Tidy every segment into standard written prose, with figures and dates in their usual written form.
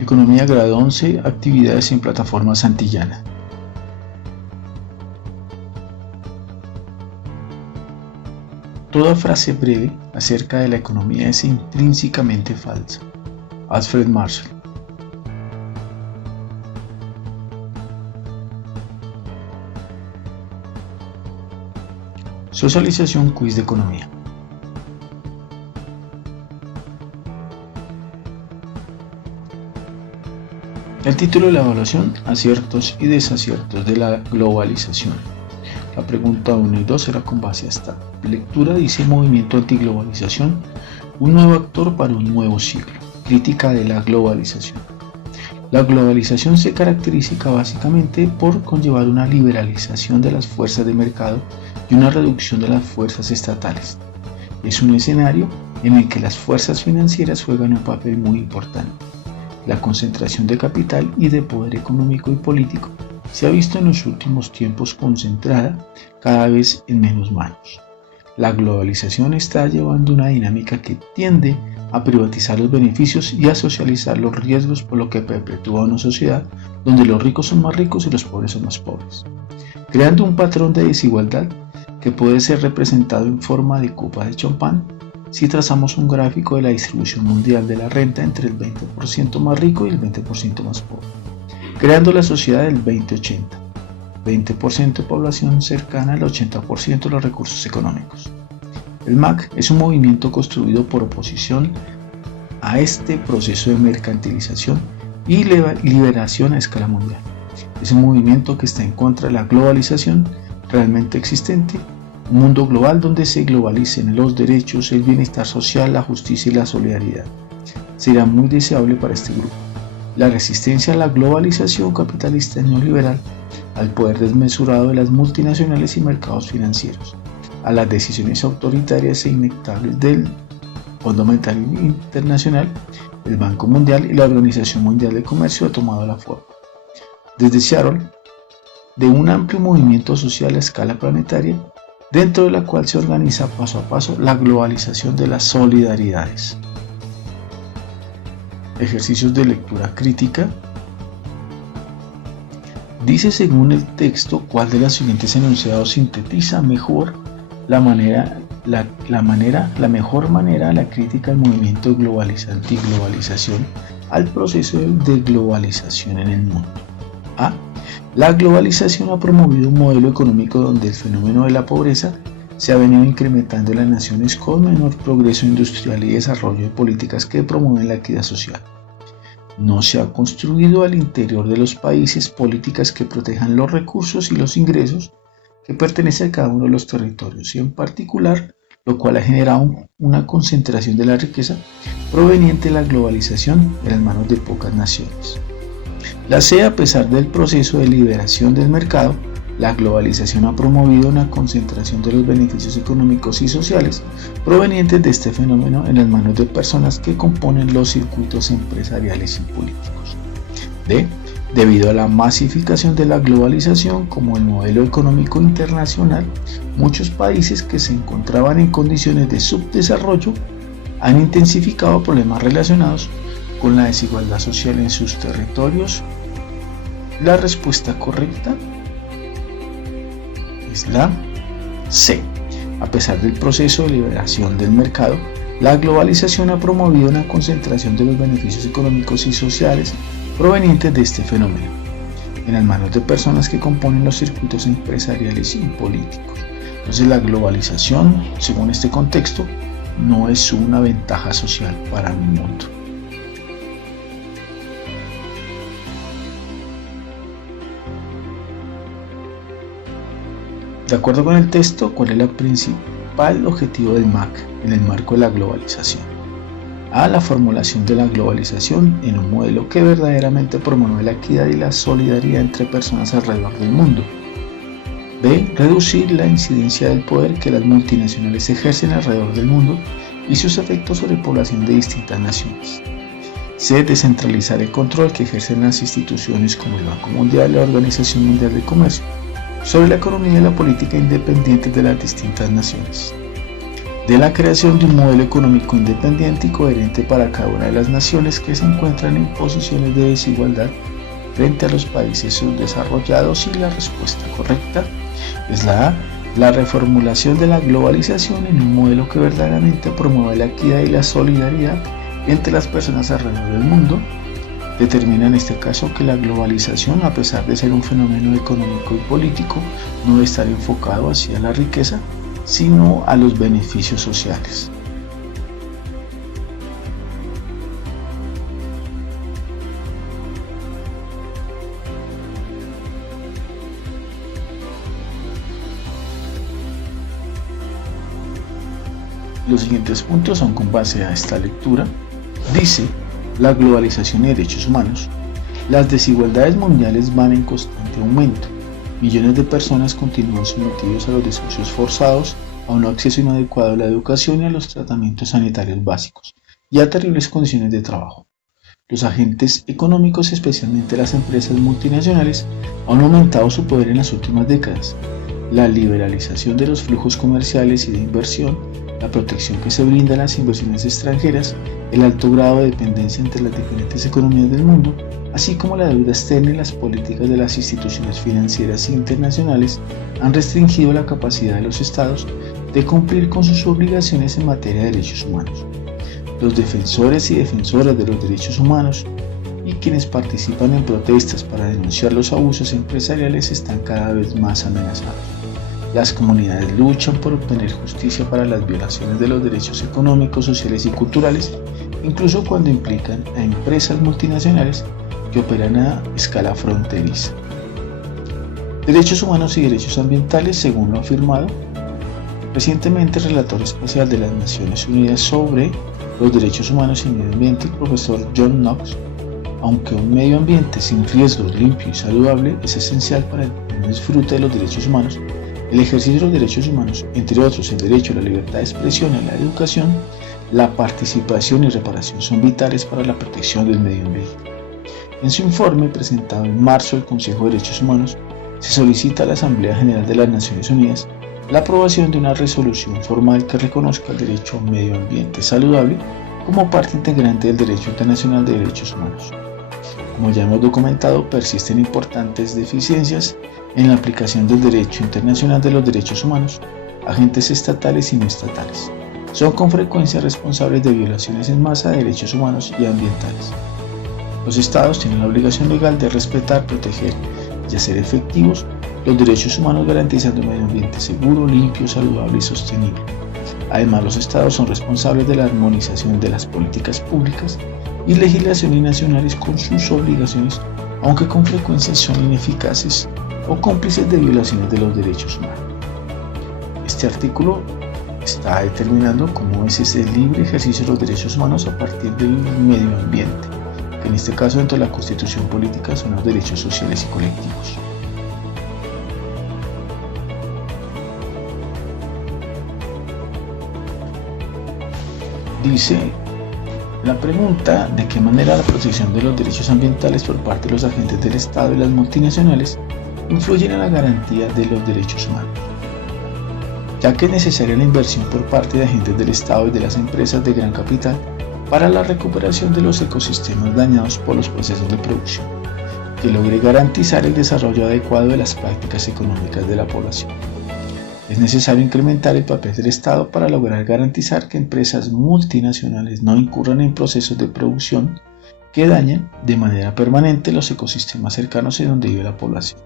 Economía grado 11, actividades en plataforma Santillana. Toda frase breve acerca de la economía es intrínsecamente falsa. Alfred Marshall. Socialización quiz de economía. El título de la evaluación: aciertos y desaciertos de la globalización. La pregunta 1 y 2 será con base a esta lectura. Dice: movimiento antiglobalización, un nuevo actor para un nuevo siglo. Crítica de la globalización. La globalización se caracteriza básicamente por conllevar una liberalización de las fuerzas de mercado y una reducción de las fuerzas estatales. Es un escenario en el que las fuerzas financieras juegan un papel muy importante. La concentración de capital y de poder económico y político se ha visto en los últimos tiempos concentrada cada vez en menos manos. La globalización está llevando una dinámica que tiende a privatizar los beneficios y a socializar los riesgos, por lo que perpetúa una sociedad donde los ricos son más ricos y los pobres son más pobres, creando un patrón de desigualdad que puede ser representado en forma de copa de champán si trazamos un gráfico de la distribución mundial de la renta entre el 20% más rico y el 20% más pobre, creando la sociedad del 20-80, 20% de población cercana al 80% de los recursos económicos. El MAC es un movimiento construido por oposición a este proceso de mercantilización y liberación a escala mundial. Es un movimiento que está en contra de la globalización realmente existente, un mundo global donde se globalicen los derechos, el bienestar social, la justicia y la solidaridad. Será muy deseable para este grupo. La resistencia a la globalización capitalista neoliberal, al poder desmesurado de las multinacionales y mercados financieros, a las decisiones autoritarias e inequitables del Fondo Monetario Internacional, el Banco Mundial y la Organización Mundial de Comercio ha tomado la forma, desde Seattle, de un amplio movimiento social a escala planetaria, dentro de la cual se organiza paso a paso la globalización de las solidaridades. Ejercicios de lectura crítica. Dice: según el texto, ¿cuál de los siguientes enunciados sintetiza mejor la mejor manera la crítica al movimiento antiglobalización al proceso de globalización en el mundo? A. La globalización ha promovido un modelo económico donde el fenómeno de la pobreza se ha venido incrementando en las naciones con menor progreso industrial y desarrollo de políticas que promueven la equidad social. No se ha construido al interior de los países políticas que protejan los recursos y los ingresos que pertenecen a cada uno de los territorios, y en particular, lo cual ha generado una concentración de la riqueza proveniente de la globalización en las manos de pocas naciones. La C. A pesar del proceso de liberación del mercado, la globalización ha promovido una concentración de los beneficios económicos y sociales provenientes de este fenómeno en las manos de personas que componen los circuitos empresariales y políticos. D. Debido a la masificación de la globalización como el modelo económico internacional, muchos países que se encontraban en condiciones de subdesarrollo han intensificado problemas relacionados con la desigualdad social en sus territorios. La respuesta correcta es la C. A pesar del proceso de liberación del mercado, la globalización ha promovido una concentración de los beneficios económicos y sociales provenientes de este fenómeno en las manos de personas que componen los circuitos empresariales y políticos. Entonces, la globalización, según este contexto, no es una ventaja social para el mundo. De acuerdo con el texto, ¿cuál es el principal objetivo del MAC en el marco de la globalización? A. La formulación de la globalización en un modelo que verdaderamente promueve la equidad y la solidaridad entre personas alrededor del mundo. B. Reducir la incidencia del poder que las multinacionales ejercen alrededor del mundo y sus efectos sobre población de distintas naciones. C. Descentralizar el control que ejercen las instituciones como el Banco Mundial y la Organización Mundial de Comercio sobre la economía y la política independientes de las distintas naciones. de la creación de un modelo económico independiente y coherente para cada una de las naciones que se encuentran en posiciones de desigualdad frente a los países subdesarrollados. Y la respuesta correcta es la A, la reformulación de la globalización en un modelo que verdaderamente promueve la equidad y la solidaridad entre las personas alrededor del mundo. Determina en este caso que la globalización, a pesar de ser un fenómeno económico y político, no debe estar enfocado hacia la riqueza, sino a los beneficios sociales. Los siguientes puntos son con base a esta lectura. Dice: la globalización y derechos humanos. Las desigualdades mundiales van en constante aumento. Millones de personas continúan sometidos a los desahucios forzados, a un acceso inadecuado a la educación y a los tratamientos sanitarios básicos, y a terribles condiciones de trabajo. Los agentes económicos, especialmente las empresas multinacionales, han aumentado su poder en las últimas décadas. La liberalización de los flujos comerciales y de inversión, la protección que se brinda a las inversiones extranjeras, el alto grado de dependencia entre las diferentes economías del mundo, así como la deuda externa y las políticas de las instituciones financieras internacionales han restringido la capacidad de los estados de cumplir con sus obligaciones en materia de derechos humanos. Los defensores y defensoras de los derechos humanos y quienes participan en protestas para denunciar los abusos empresariales están cada vez más amenazados. Las comunidades luchan por obtener justicia para las violaciones de los derechos económicos, sociales y culturales, incluso cuando implican a empresas multinacionales que operan a escala fronteriza. Derechos humanos y derechos ambientales, según lo afirmado recientemente el relator especial de las Naciones Unidas sobre los derechos humanos y el medio ambiente, el profesor John Knox, aunque un medio ambiente sin riesgos, limpio y saludable es esencial para el pleno disfrute de los derechos humanos, el ejercicio de los derechos humanos, entre otros el derecho a la libertad de expresión y a la educación, la participación y reparación son vitales para la protección del medio ambiente. En su informe presentado en marzo al Consejo de Derechos Humanos, se solicita a la Asamblea General de las Naciones Unidas la aprobación de una resolución formal que reconozca el derecho a un medio ambiente saludable como parte integrante del derecho internacional de derechos humanos. Como ya hemos documentado, persisten importantes deficiencias en la aplicación del derecho internacional de los derechos humanos. Agentes estatales y no estatales son con frecuencia responsables de violaciones en masa de derechos humanos y ambientales. Los estados tienen la obligación legal de respetar, proteger y hacer efectivos los derechos humanos, garantizando un medio ambiente seguro, limpio, saludable y sostenible. Además, los estados son responsables de la armonización de las políticas públicas y legislaciones nacionales con sus obligaciones, aunque con frecuencia son ineficaces o cómplices de violaciones de los derechos humanos. Este artículo está determinando cómo es ese libre ejercicio de los derechos humanos a partir del medio ambiente, que en este caso dentro de la Constitución Política son los derechos sociales y colectivos. Dice la pregunta: ¿de qué manera la protección de los derechos ambientales por parte de los agentes del Estado y las multinacionales influyen en la garantía de los derechos humanos? Ya que es necesaria la inversión por parte de agentes del Estado y de las empresas de gran capital para la recuperación de los ecosistemas dañados por los procesos de producción, que logre garantizar el desarrollo adecuado de las prácticas económicas de la población. Es necesario incrementar el papel del Estado para lograr garantizar que empresas multinacionales no incurran en procesos de producción que dañen de manera permanente los ecosistemas cercanos en donde vive la población.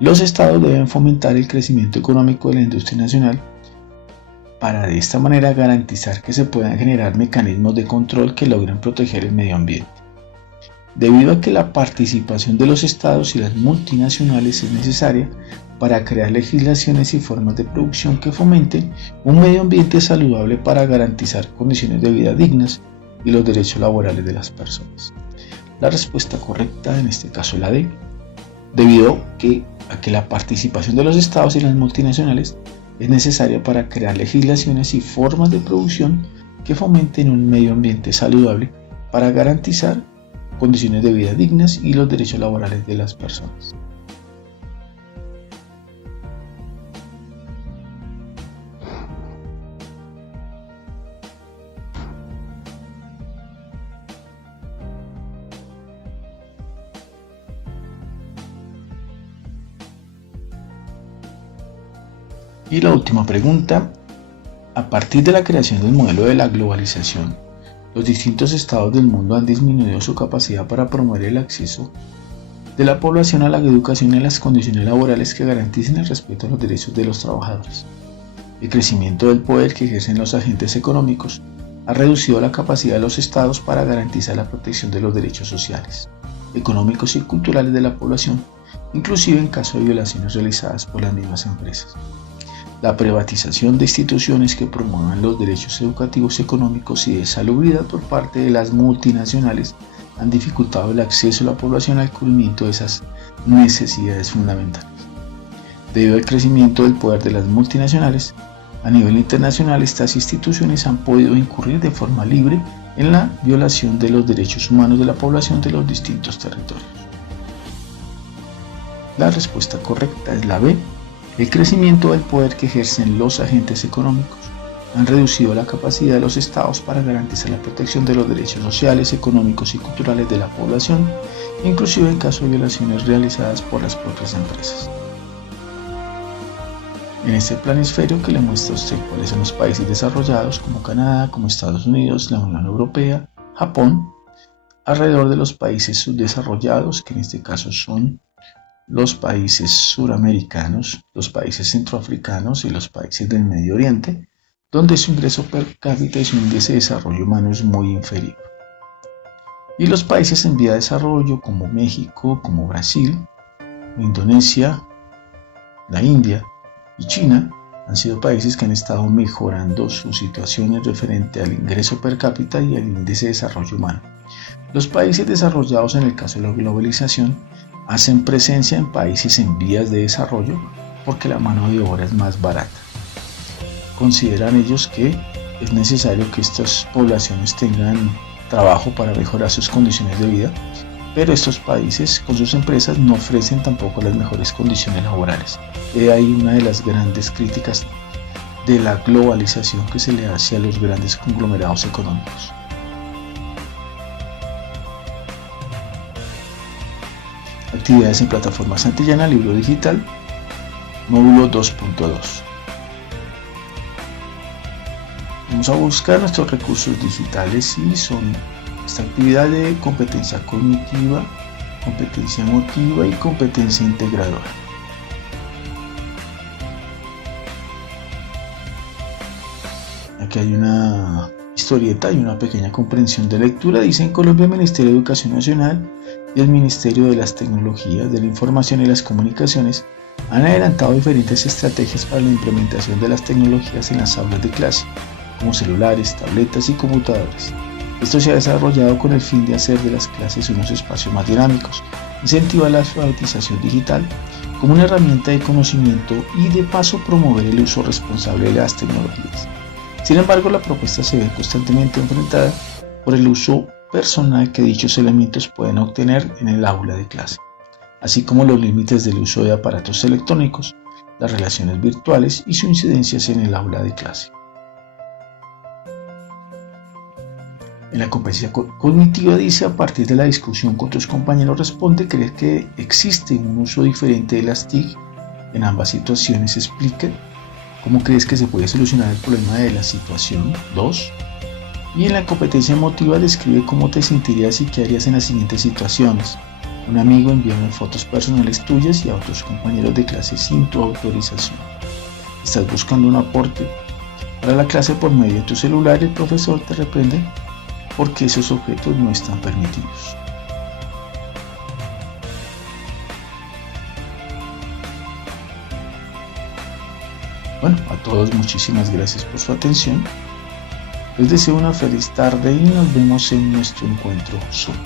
Los Estados deben fomentar el crecimiento económico de la industria nacional para de esta manera garantizar que se puedan generar mecanismos de control que logren proteger el medio ambiente. Debido a que la participación de los Estados y las multinacionales es necesaria para crear legislaciones y formas de producción que fomenten un medio ambiente saludable para garantizar condiciones de vida dignas y los derechos laborales de las personas. La respuesta correcta en este caso es la D, debido a que la participación de los Estados y las multinacionales es necesaria para crear legislaciones y formas de producción que fomenten un medio ambiente saludable para garantizar condiciones de vida dignas y los derechos laborales de las personas. Y la última pregunta: a partir de la creación del modelo de la globalización, los distintos estados del mundo han disminuido su capacidad para promover el acceso de la población a la educación y a las condiciones laborales que garanticen el respeto a los derechos de los trabajadores. El crecimiento del poder que ejercen los agentes económicos ha reducido la capacidad de los estados para garantizar la protección de los derechos sociales, económicos y culturales de la población, inclusive en caso de violaciones realizadas por las mismas empresas. La privatización de instituciones que promuevan los derechos educativos, económicos y de salubridad por parte de las multinacionales han dificultado el acceso de la población al cubrimiento de esas necesidades fundamentales. Debido al crecimiento del poder de las multinacionales, a nivel internacional estas instituciones han podido incurrir de forma libre en la violación de los derechos humanos de la población de los distintos territorios. La respuesta correcta es la B. El crecimiento del poder que ejercen los agentes económicos han reducido la capacidad de los estados para garantizar la protección de los derechos sociales, económicos y culturales de la población, inclusive en caso de violaciones realizadas por las propias empresas. En este planisferio que le muestra a usted cuáles son los países desarrollados como Canadá, como Estados Unidos, la Unión Europea, Japón, alrededor de los países subdesarrollados, que en este caso son los países suramericanos, los países centroafricanos y los países del Medio Oriente, donde su ingreso per cápita y su índice de desarrollo humano es muy inferior. Y los países en vía de desarrollo como México, como Brasil, Indonesia, la India y China han sido países que han estado mejorando su situación en referente al ingreso per cápita y al índice de desarrollo humano. Los países desarrollados en el caso de la globalización hacen presencia en países en vías de desarrollo porque la mano de obra es más barata. Consideran ellos que es necesario que estas poblaciones tengan trabajo para mejorar sus condiciones de vida, pero estos países con sus empresas no ofrecen tampoco las mejores condiciones laborales. He ahí una de las grandes críticas de la globalización que se le hace a los grandes conglomerados económicos. Actividades en plataforma Santillana, libro digital, módulo 2.2. Vamos a buscar nuestros recursos digitales y son esta actividad de competencia cognitiva, competencia emotiva y competencia integradora. Aquí hay una historieta y una pequeña comprensión de lectura. Dice: en Colombia el Ministerio de Educación Nacional y el Ministerio de las Tecnologías, de la Información y las Comunicaciones han adelantado diferentes estrategias para la implementación de las tecnologías en las aulas de clase, como celulares, tabletas y computadores. Esto se ha desarrollado con el fin de hacer de las clases unos espacios más dinámicos, incentivar la alfabetización digital como una herramienta de conocimiento y de paso promover el uso responsable de las tecnologías. Sin embargo, la propuesta se ve constantemente enfrentada por el uso personal que dichos elementos pueden obtener en el aula de clase, así como los límites del uso de aparatos electrónicos, las relaciones virtuales y su incidencia en el aula de clase. En la competencia cognitiva dice: a partir de la discusión con tus compañeros responde, ¿crees que existe un uso diferente de las TIC en ambas situaciones? Explica cómo crees que se puede solucionar el problema de la situación 2. Y en la competencia emotiva describe cómo te sentirías y qué harías en las siguientes situaciones. Un amigo enviando fotos personales tuyas y a otros compañeros de clase sin tu autorización. Estás buscando un aporte para la clase por medio de tu celular y el profesor te reprende porque esos objetos no están permitidos. Bueno, a todos muchísimas gracias por su atención. Les deseo una feliz tarde y nos vemos en nuestro encuentro Zoom.